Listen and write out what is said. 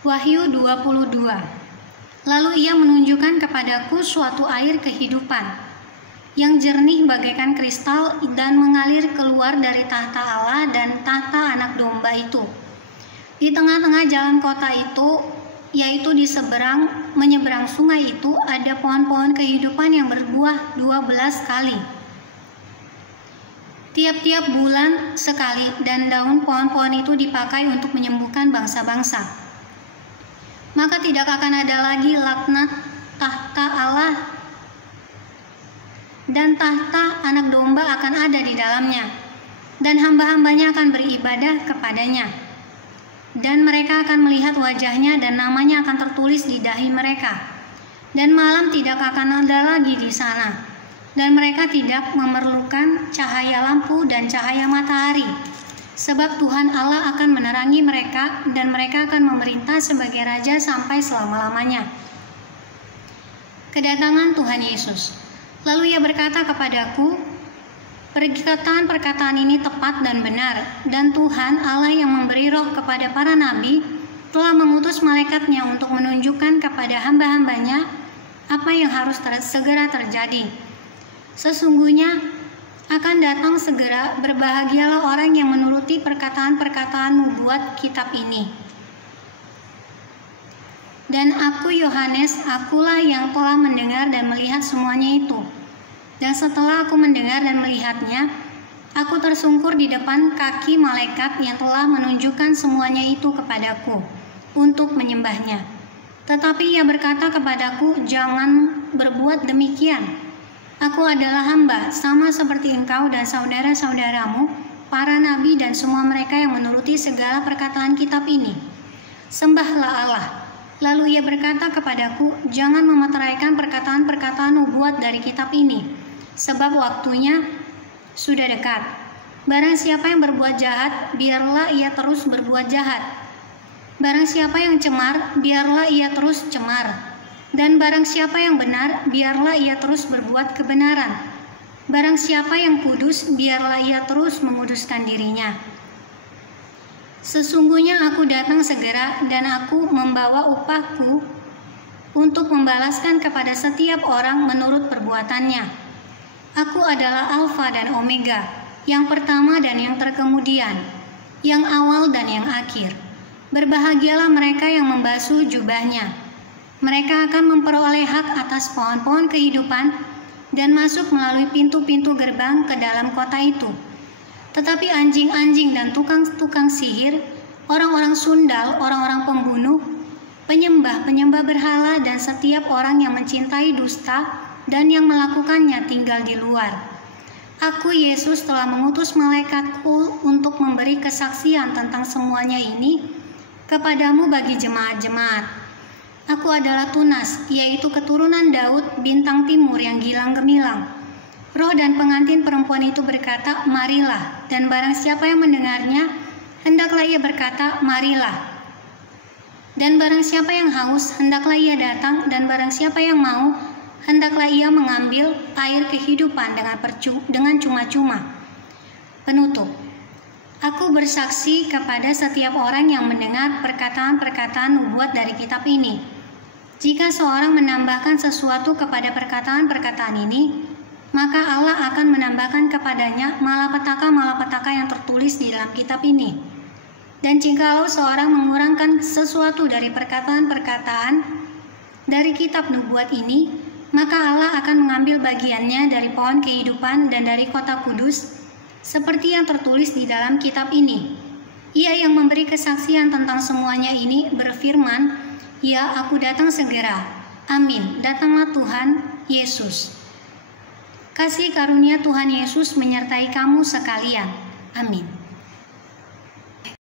Wahyu 22. Lalu ia menunjukkan kepadaku suatu air kehidupan yang jernih bagaikan kristal dan mengalir keluar dari tahta Allah dan tahta Anak Domba itu. Di tengah-tengah jalan kota itu, yaitu di menyeberang sungai itu, ada pohon-pohon kehidupan yang berbuah 12 kali. Tiap-tiap bulan sekali, dan daun pohon-pohon itu dipakai untuk menyembuhkan bangsa-bangsa. Maka tidak akan ada lagi laknat tahta Allah, dan tahta Anak Domba akan ada di dalamnya, dan hamba-hambanya akan beribadah kepadanya. Dan mereka akan melihat wajahnya, dan namanya akan tertulis di dahi mereka. Dan malam tidak akan ada lagi di sana, dan mereka tidak memerlukan cahaya lampu dan cahaya matahari, sebab Tuhan Allah akan menerangi mereka, dan mereka akan memerintah sebagai raja sampai selama-lamanya. Kedatangan Tuhan Yesus. Lalu ia berkata kepadaku, perkataan ini tepat dan benar, dan Tuhan Allah yang memberi roh kepada para nabi telah mengutus malaikatnya untuk menunjukkan kepada hamba-hambanya apa yang harus segera terjadi. Sesungguhnya akan datang segera, berbahagialah orang yang menuruti perkataan-perkataan nubuat kitab ini. Dan aku Yohanes, akulah yang telah mendengar dan melihat semuanya itu. Dan setelah aku mendengar dan melihatnya, aku tersungkur di depan kaki malaikat yang telah menunjukkan semuanya itu kepadaku untuk menyembahnya. Tetapi ia berkata kepadaku, jangan berbuat demikian. Aku adalah hamba, sama seperti engkau dan saudara-saudaramu, para nabi dan semua mereka yang menuruti segala perkataan kitab ini. Sembahlah Allah. Lalu ia berkata kepadaku, jangan memeteraikan perkataan-perkataan nubuat dari kitab ini, sebab waktunya sudah dekat. Barang siapa yang berbuat jahat, biarlah ia terus berbuat jahat. Barang siapa yang cemar, biarlah ia terus cemar. Dan barang siapa yang benar, biarlah ia terus berbuat kebenaran. Barang siapa yang kudus, biarlah ia terus menguduskan dirinya. Sesungguhnya aku datang segera, dan aku membawa upahku untuk membalaskan kepada setiap orang menurut perbuatannya. Aku adalah Alfa dan Omega, yang pertama dan yang terkemudian, yang awal dan yang akhir. Berbahagialah mereka yang membasuh jubahnya. Mereka akan memperoleh hak atas pohon-pohon kehidupan dan masuk melalui pintu-pintu gerbang ke dalam kota itu. Tetapi anjing-anjing dan tukang-tukang sihir, orang-orang sundal, orang-orang pembunuh, penyembah berhala, dan setiap orang yang mencintai dusta dan yang melakukannya tinggal di luar. Aku, Yesus, telah mengutus malaikatku untuk memberi kesaksian tentang semuanya ini kepadamu bagi jemaat-jemaat. Aku adalah Tunas, yaitu keturunan Daud, bintang timur yang gilang gemilang. Roh dan pengantin perempuan itu berkata, marilah, dan barang siapa yang mendengarnya, hendaklah ia berkata, marilah. Dan barang siapa yang haus, hendaklah ia datang, dan barang siapa yang mau, hendaklah ia mengambil air kehidupan dengan cuma-cuma. Penutup. Aku bersaksi kepada setiap orang yang mendengar perkataan-perkataan nubuat dari kitab ini. Jika seorang menambahkan sesuatu kepada perkataan-perkataan ini, maka Allah akan menambahkan kepadanya malapetaka-malapetaka yang tertulis di dalam kitab ini. Dan jikalau seorang mengurangkan sesuatu dari perkataan-perkataan dari kitab nubuat ini, maka Allah akan mengambil bagiannya dari pohon kehidupan dan dari kota kudus, seperti yang tertulis di dalam kitab ini. Ia yang memberi kesaksian tentang semuanya ini berfirman, ya, aku datang segera. Amin. Datanglah Tuhan Yesus. Kasih karunia Tuhan Yesus menyertai kamu sekalian. Amin.